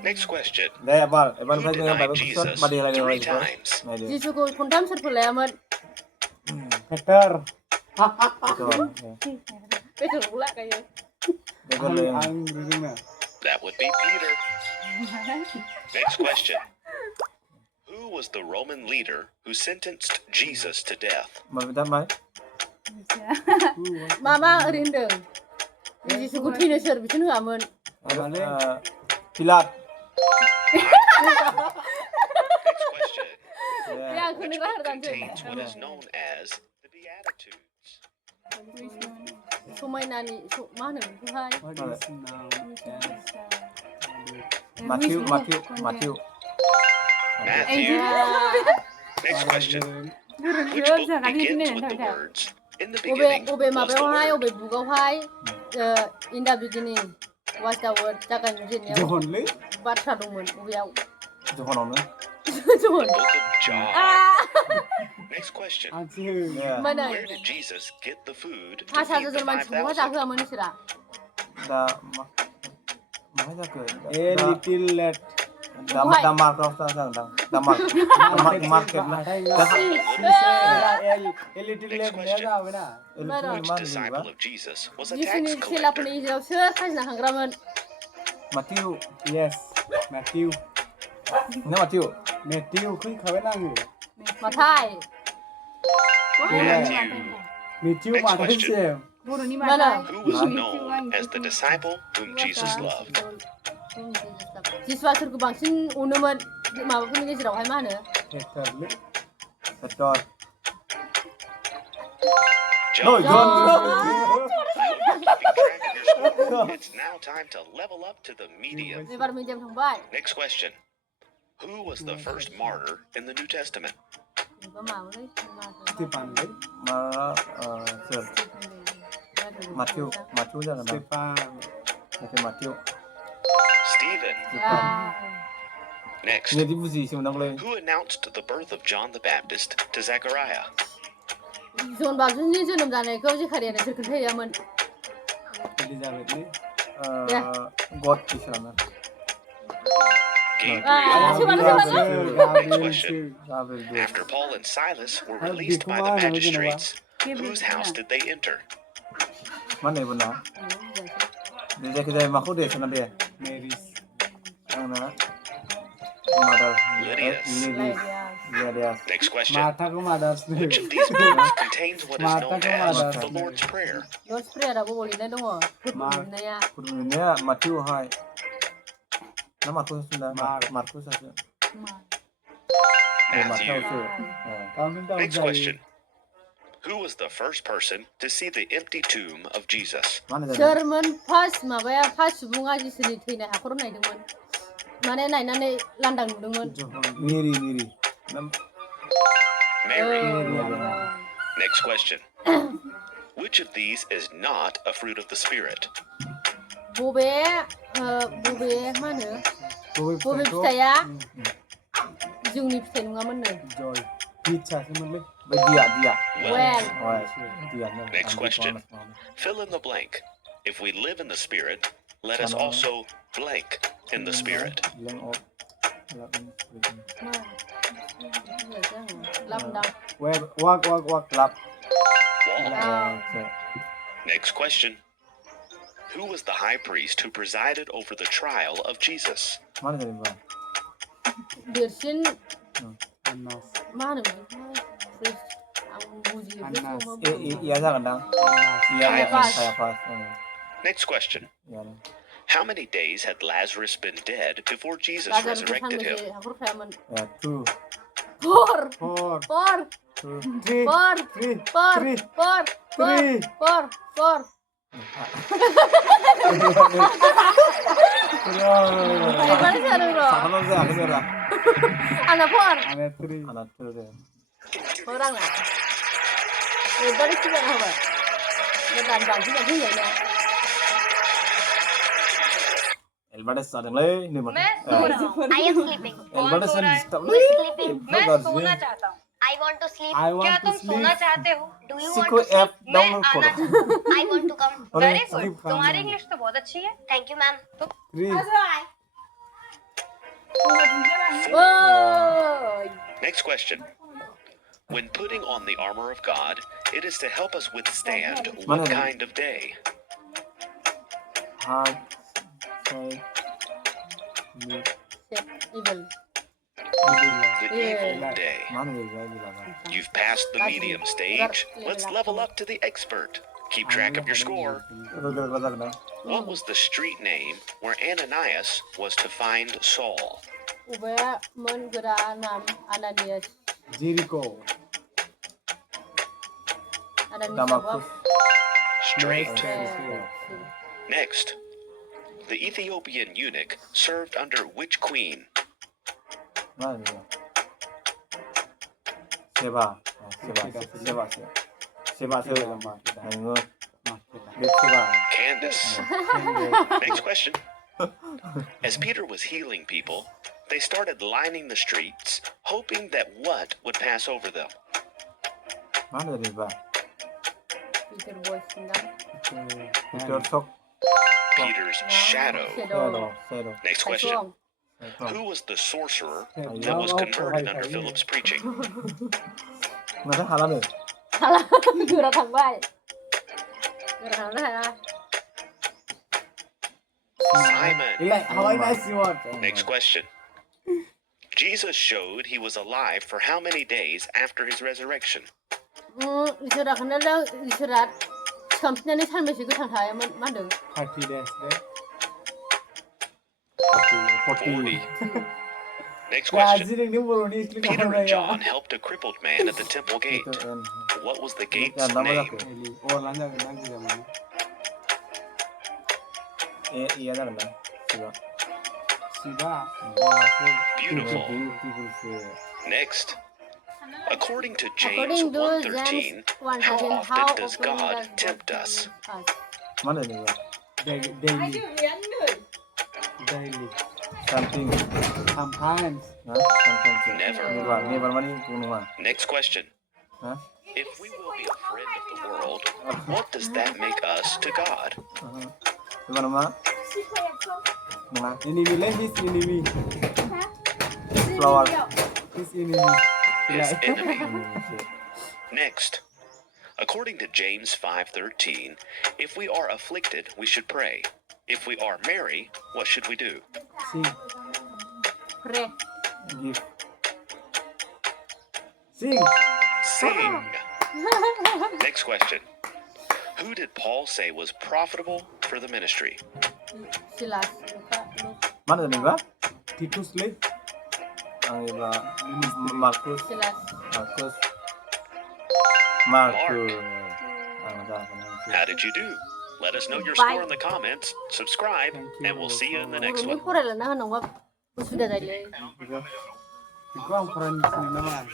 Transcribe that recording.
Next question. Eban Who saya dengan denied Bible question Jesus madi lagi 3 lagi. times? Jisuku kuntam serpulayaman. Peter. Betul pula kayak. That would be Peter. Next question. Who was the Roman leader who sentenced Jesus to death? Mama rindeng. Jisuku tina ser bikin ngamun. Pilat. Next question. Ya, Which kuning book lahir kan contains what is known as the Beatitudes? Sumai nani, mana Tuhan? Matthew. Matthew. Next question. Which book begins with the words, in the beginning Obe was the mabawahai, Word? obe bugawahai. In the beginning was the word. Jangan jenis. Baca dongmen, obe au. Johon. The book of John. Next question. Mana? Where did Jesus get the food to Hasa feed the zaman semua 5,000? cakap manusia. Da mana ke? A little late. Damar kau sang. Damar market na. A little late lega bena. Which disciple of Jesus was a tax Jisuni sila collector? pun Israel ser kasih nak graman. Matthew. Yes. Matthew. Ini Matthew. Matthew khơi khơi năng người. Matai. Matthew. Matthew Next mà thấy question. xem. Mana? Who was known as the disciple whom Jesus loved? Jiswa surku bangsin unuman mama pun ni Israel hai mana? Peter. Betul. John. John. It's now time to level up to the medium. Ni baru minjam sampai. Next question. Who was the first martyr in the New Testament? Mau ni. Stephen đấy. Mana sir. Matthew jangan dah. Stephen. Matthew. Stephen. Next. Ini dibuzi sih menang lagi. Who announced the birth of John the Baptist to Zechariah? John bangsin ni John namanya kau je karya ni cerita ya man. Elizabeth nih. God di sana. Gabriel. Next question. Gabriel. After Paul and Silas were released by the magistrates, whose house did they enter? Mana ibu nak? Dia kedai makhluk dia sana dia. Mary's. Mana? Mother. Lydia's. Lydia. Next question. Martha को mother's nih. Which of these books contains what is known as the Lord's Prayer? Lord prayer aku boleh ni dong. Ni ya. Ini Matthew hai. Nama Markus sudah. Markus saja. Matthew. Kamu tahu Next question. Who was the first person to see the empty tomb of Jesus? Mana jadi? German pas mabaya pas bunga Jisuni tina aku rumah itu man. Mana nai landang dong man. Miri. Mary. Next question. Which of these is not a fruit of the Spirit? Bobe mana? Bobe percaya. Jungni percaya nunga mana? Joy. Pizza sih mana? Dia. Well. Dia. Next question. Fill in the blank. If we live in the Spirit, let us also blank in the Spirit. Landang. Walk. Wall. Lap. Next question. Who was the high priest who presided over the trial of Jesus? Mana jadi bang? Dirsin Anas. mana? Iya jangan dang. Iya saya pas. Next question. How many days had Lazarus been dead before Jesus resurrected him? Two. Four. Three. Sama saya aku sudah. Anak four. Anak three. Anak tuh deh. Orang lah. Baru sih kan apa? Bukan bangsa jadi ya. Elbada sadang leh ini mah. I am sleeping. Elbada sadang disturb Who is sleeping? मैं सोना चाहता हूँ. I want to sleep. I want क्या to तुम sleep. सोना चाहते हो? Do you want Seiko to sleep? App download मैं करो. आना I want to come. Very good. तुम्हारी इंग्लिश तो बहुत अच्छी है. Thank you, ma'am. 3 Oh. Next question. When putting on the armor of God, it is to help us withstand what kind of day? hard say Evil. The evil day. mana geliyor bilaga. You've passed the medium stage. Let's level up to the expert. Keep track of your score. Bak ben. What was the street name where Ananias was to find Saul? Ube mun gura nam Ananias. Jericho Damascus. Straight. Eh, Next. The Ethiopian eunuch served under which queen? Mana geliyor? Seba. Seba. Ayo. Big Seba. Candace. Next question. As Peter was healing people, they started lining the streets, hoping that what would pass over them? Mana geliyor? Peter boy sindan. Peter Sok. Peter's shadow. Shadow. Next question. Song. Who was the sorcerer that was converted under Philip's preaching? Mana halal ya? Salah. Gura thằng bay. Gura thằng đó hả? Simon. how I nice you want Next question. Jesus showed he was alive for how many days after his resurrection? 이수라 그날라 이수라 참신이 삶에서 그 상타야 만든. 30 days đấy 40. Next Là question. gì đừng muốn đi click Peter vào and đây John helped a crippled man at the temple gate. What was the gate's name? Ô lăn ra cái gì mà Iya dah kan? Seba. Siva Beautiful. beautiful Next. According to James According to 1:13, James how 1:13, often does often God does tempt God us? tempt us? Mana geliyor? daily Something. sometimes Hah? Something. Never. Never money kuno. Next question. Hah? If we will be a friend of the world, what does that make us to God? Gimana ma? Mana? enemy let his enemy Flower. his enemy His enemy. Next. According to James 5:13, if we are afflicted, we should pray. If we are merry, what should we do? sing Pray. Give. sing Sing. Next question. Who did Paul say was profitable for the ministry? Silas. Luka. Mana geliyor? Titus leh Iba Marcus. Silas. Marcus. How did you do? Let us know your Bye. score in the comments, subscribe, and we'll see you in the next Ni one. pura la na nang wa. Sudah dah le. Ikaw ang friend sing naman